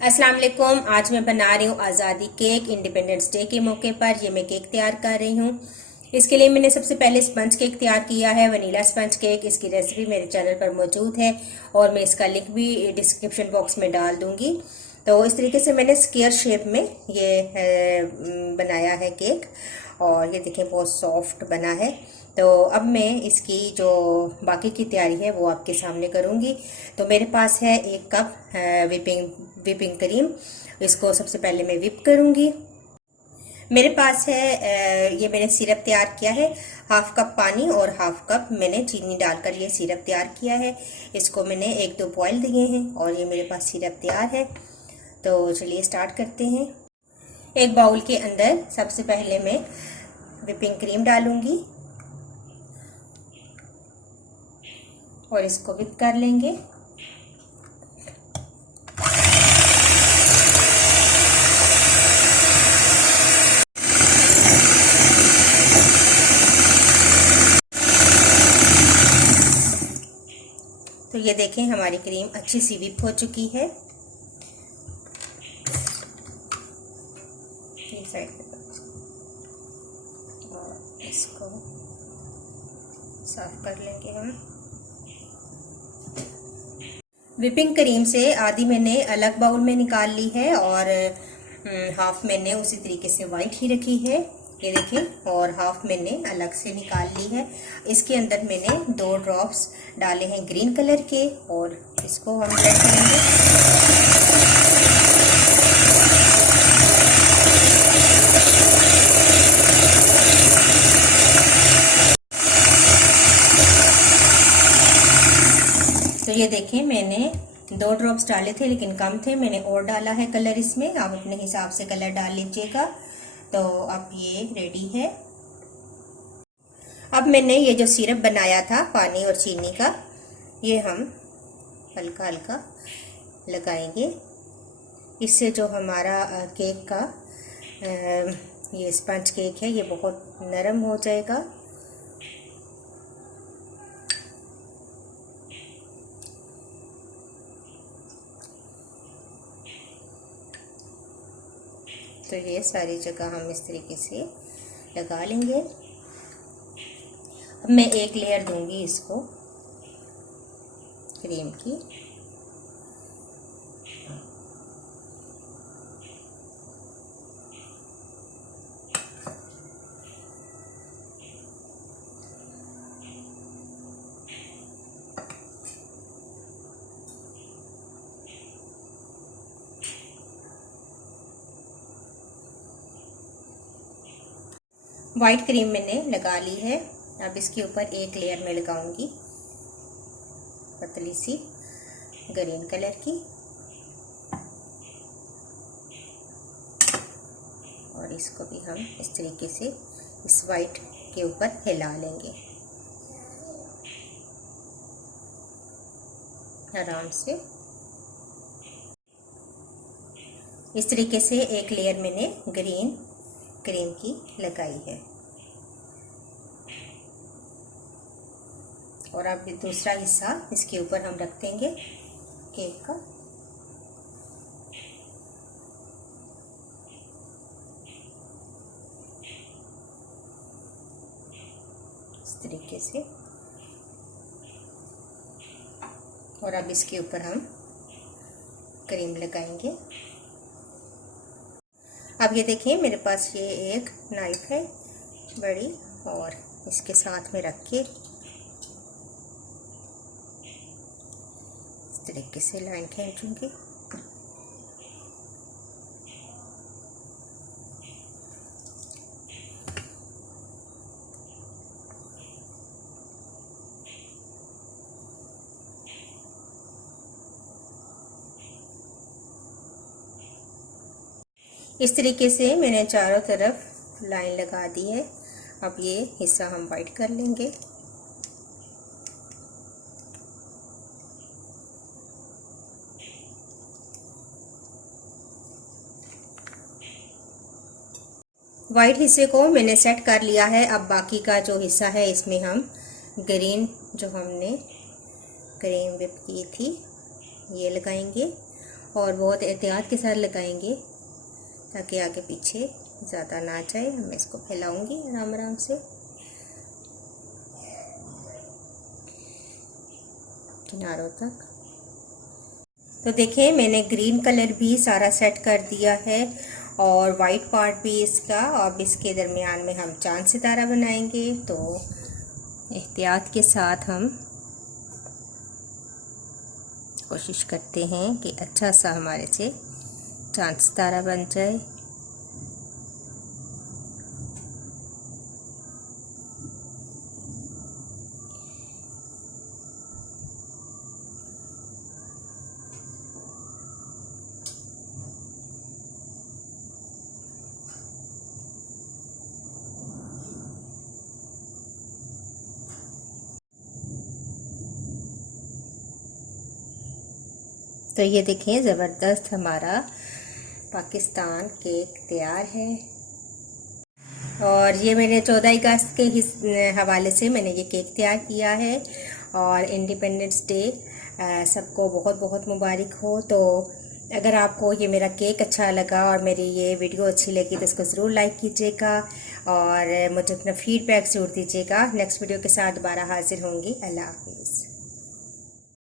अस्सलाम वालेकुम। आज मैं बना रही हूँ आज़ादी केक। इंडिपेंडेंस डे के मौके पर ये मैं केक तैयार कर रही हूँ। इसके लिए मैंने सबसे पहले स्पंज केक तैयार किया है, वनीला स्पंज केक। इसकी रेसिपी मेरे चैनल पर मौजूद है और मैं इसका लिंक भी डिस्क्रिप्शन बॉक्स में डाल दूंगी। तो इस तरीके से मैंने स्क्वायर शेप में ये बनाया है केक और ये देखें बहुत सॉफ्ट बना है। तो अब मैं इसकी जो बाकी की तैयारी है वो आपके सामने करूँगी। तो मेरे पास है 1 कप विपिंग क्रीम। इसको सबसे पहले मैं विप करूँगी। मेरे पास है ये मैंने सिरप तैयार किया है, 1/2 कप पानी और 1/2 कप मैंने चीनी डालकर ये सिरप तैयार किया है। इसको मैंने 1-2 बॉयल दिए हैं और ये मेरे पास सिरप तैयार है। तो चलिए स्टार्ट करते हैं। एक बाउल के अंदर सबसे पहले मैं विपिंग क्रीम डालूंगी और इसको विप कर लेंगे। तो ये देखें हमारी क्रीम अच्छी सी विप हो चुकी है। साइड और इसको साफ कर लेंगे हम। विपिंग क्रीम से आधी मैंने अलग बाउल में निकाल ली है और हाफ मैंने उसी तरीके से वाइट ही रखी है, ये देखें, और हाफ मैंने अलग से निकाल ली है। इसके अंदर मैंने 2 ड्रॉप्स डाले हैं ग्रीन कलर के और इसको हम ब्लेंड करेंगे। तो ये देखें मैंने 2 ड्रॉप्स डाले थे लेकिन कम थे, मैंने और डाला है कलर इसमें। आप अपने हिसाब से कलर डाल लीजिएगा। तो अब ये रेडी है। अब मैंने ये जो सिरप बनाया था पानी और चीनी का, ये हम हल्का हल्का लगाएंगे। इससे जो हमारा केक का ये स्पंज केक है ये बहुत नरम हो जाएगा। तो ये सारी जगह हम इस तरीके से लगा लेंगे। अब मैं एक लेयर दूंगी इसको क्रीम की। वाइट क्रीम मैंने लगा ली है। अब इसके ऊपर एक लेयर में लगाऊंगी पतली सी ग्रीन कलर की और इसको भी हम इस तरीके से इस वाइट के ऊपर हिला लेंगे आराम से। इस तरीके से एक लेयर मैंने ग्रीन क्रीम की लगाई है और अब दूसरा हिस्सा इसके ऊपर हम रख देंगे केक का। इस तरीके से और अब इसके ऊपर हम क्रीम लगाएंगे। अब ये देखिए मेरे पास ये एक नाइफ है बड़ी और इसके साथ में रख के इस तरीके से लाइन खींचूंगी। इस तरीके से मैंने चारों तरफ लाइन लगा दी है। अब ये हिस्सा हम वाइट कर लेंगे। वाइट हिस्से को मैंने सेट कर लिया है। अब बाकी का जो हिस्सा है इसमें हम ग्रीन जो हमने क्रीम विप की थी ये लगाएंगे और बहुत एहतियात के साथ लगाएंगे ताकि आगे पीछे ज़्यादा ना जाए। मैं इसको फैलाऊंगी आराम आराम से किनारों तक। तो देखें मैंने ग्रीन कलर भी सारा सेट कर दिया है और वाइट पार्ट भी इसका। अब इसके दरमियान में हम चांद सितारा बनाएंगे, तो एहतियात के साथ हम कोशिश करते हैं कि अच्छा सा हमारे से चांद सितारा बन जाए। तो ये देखें ज़बरदस्त हमारा पाकिस्तान केक तैयार है। और ये मैंने 14 अगस्त के हवाले से मैंने ये केक तैयार किया है। और इंडिपेंडेंस डे सबको बहुत बहुत मुबारक हो। तो अगर आपको ये मेरा केक अच्छा लगा और मेरी ये वीडियो अच्छी लगी तो इसको ज़रूर लाइक कीजिएगा और मुझे अपना फीडबैक ज़रूर दीजिएगा। नेक्स्ट वीडियो के साथ दोबारा हाजिर होंगी। अल्लाह हाफिज़।